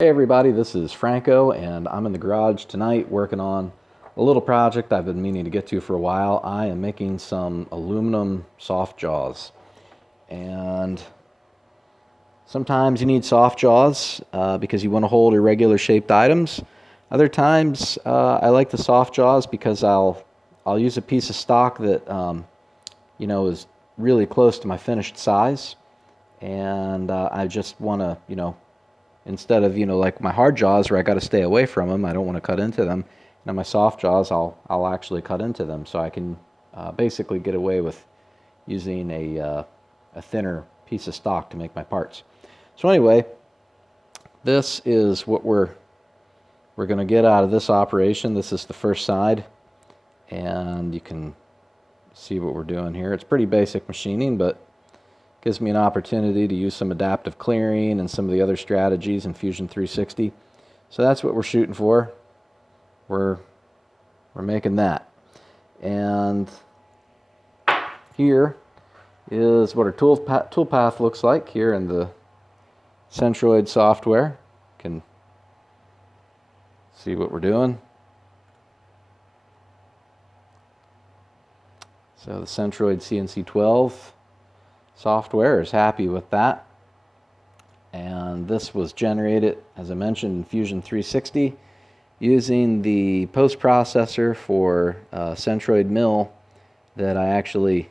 Hey everybody, this is Franco and I'm in the garage tonight working on a little project I've been meaning to get to for a while. I am making some aluminum soft jaws, and sometimes you need soft jaws because you want to hold irregular shaped items. Other times I like the soft jaws because I'll use a piece of stock that is really close to my finished size, and I just want to instead of like my hard jaws where I got to stay away from them, I don't want to cut into them. Now my soft jaws, I'll actually cut into them, so I can basically get away with using a thinner piece of stock to make my parts. So anyway, this is what we're going to get out of this operation. This is the first side, and you can see what we're doing here. It's pretty basic machining, but gives me an opportunity to use some adaptive clearing and some of the other strategies in Fusion 360. So that's what we're shooting for. We're making that. And here is what our toolpath looks like here in the Centroid software. You can see what we're doing. So the Centroid CNC12 software is happy with that, and this was generated, as I mentioned, in Fusion 360 using the post processor for Centroid mill that I actually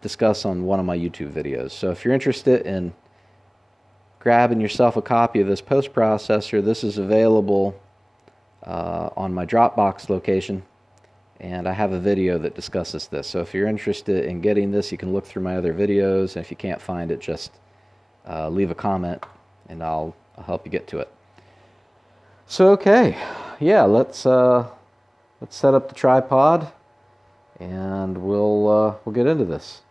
discuss on one of my YouTube videos. So if you're interested in grabbing yourself a copy of this post processor, this is available on my Dropbox location, and I have a video that discusses this. So if you're interested in getting this, you can look through my other videos, and if you can't find it, just leave a comment and I'll help you get to it. So okay, yeah, let's set up the tripod and we'll get into this.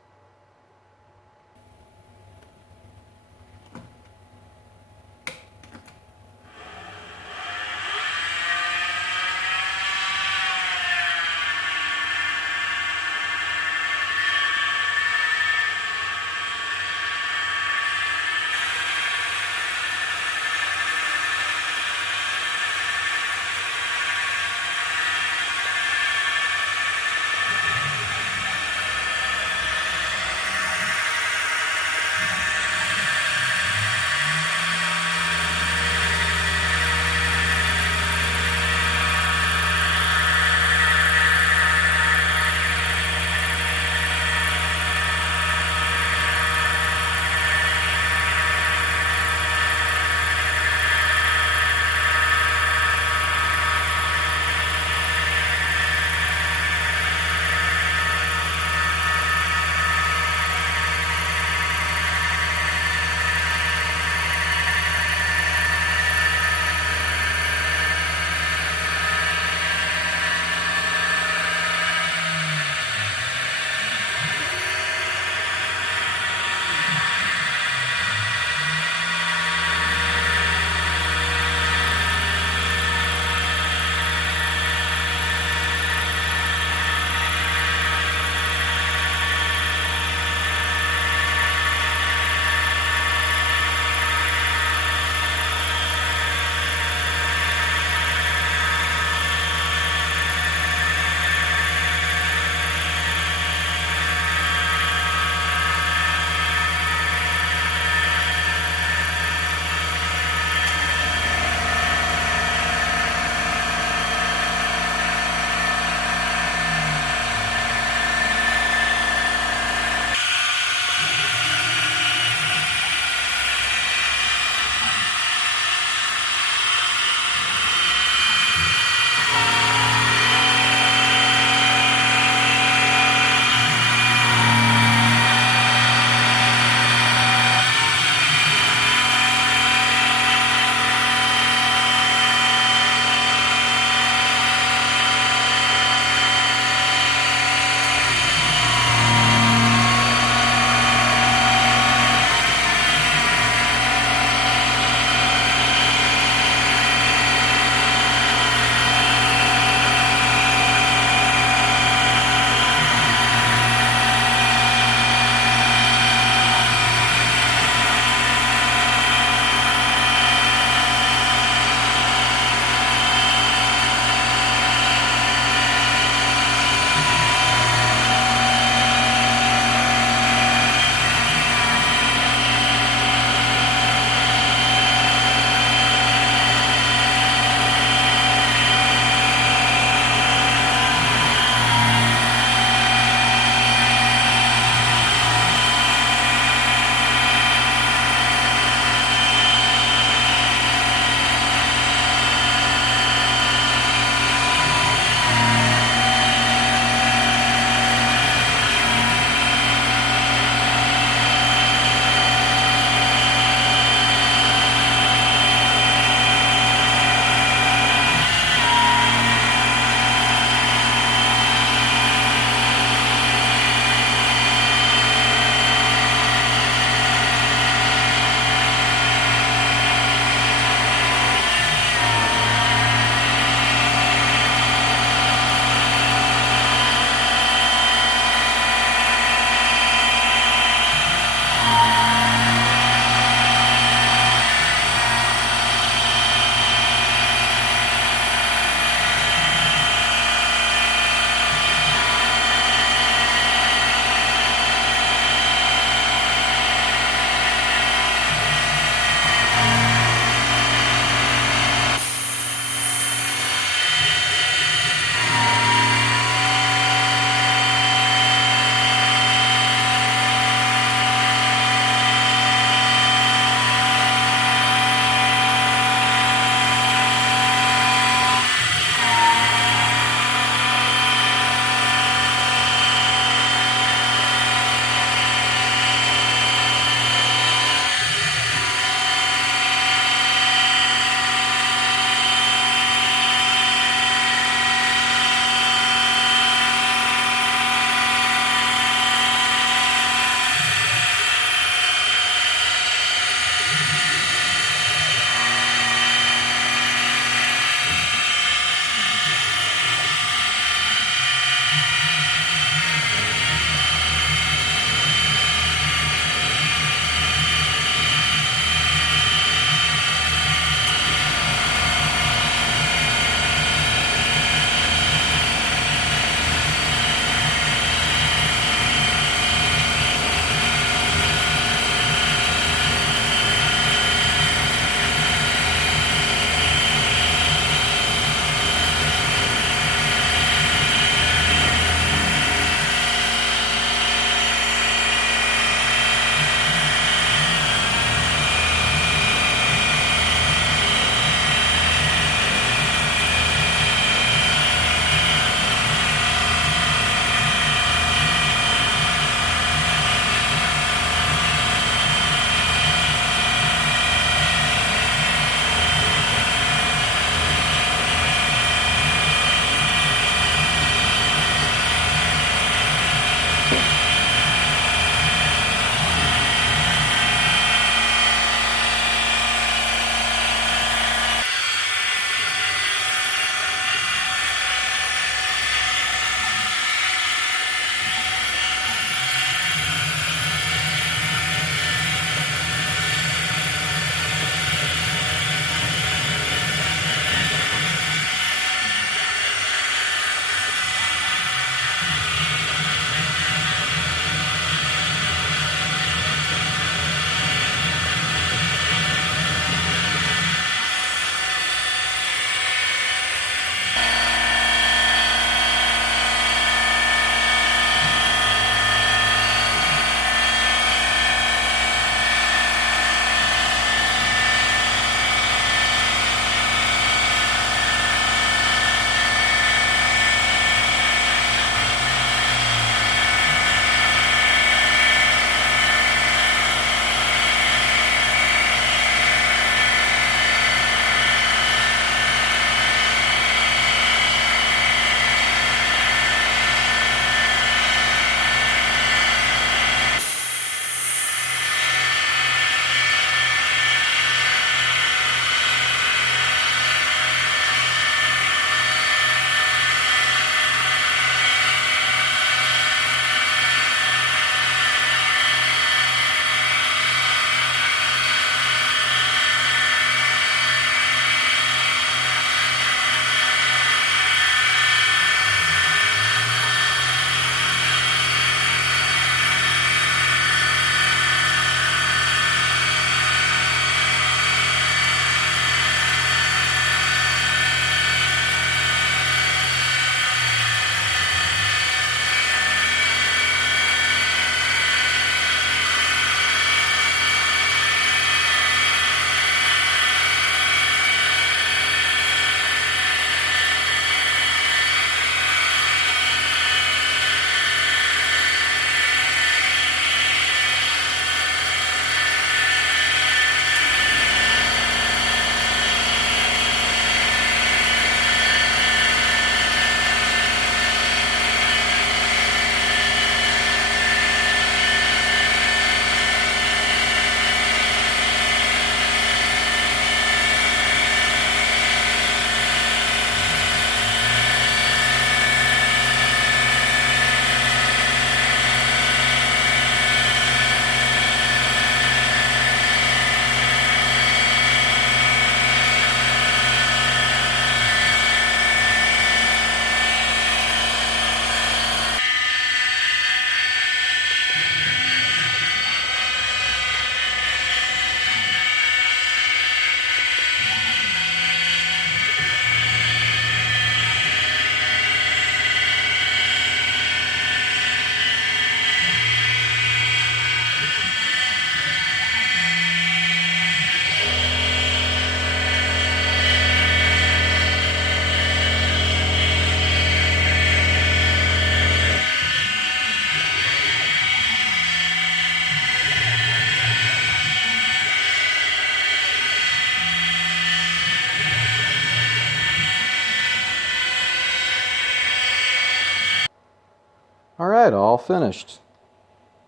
right, all finished.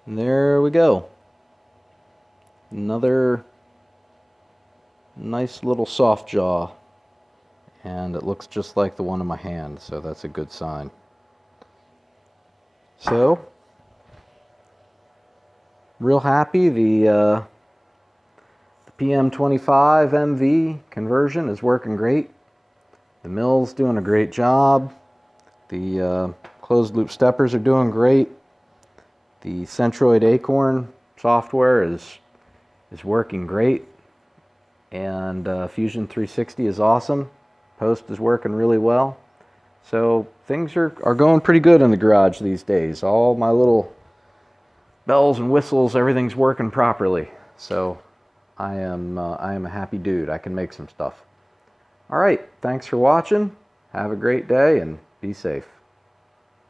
And there we go. Another nice little soft jaw. And it looks just like the one in my hand, so that's a good sign. So, real happy. The PM-25MV conversion is working great. The mill's doing a great job. The closed loop steppers are doing great. The Centroid Acorn software is working great. And Fusion 360 is awesome. Post is working really well. So things are going pretty good in the garage these days. All my little bells and whistles, everything's working properly. So I am a happy dude. I can make some stuff. All right, thanks for watching. Have a great day and be safe.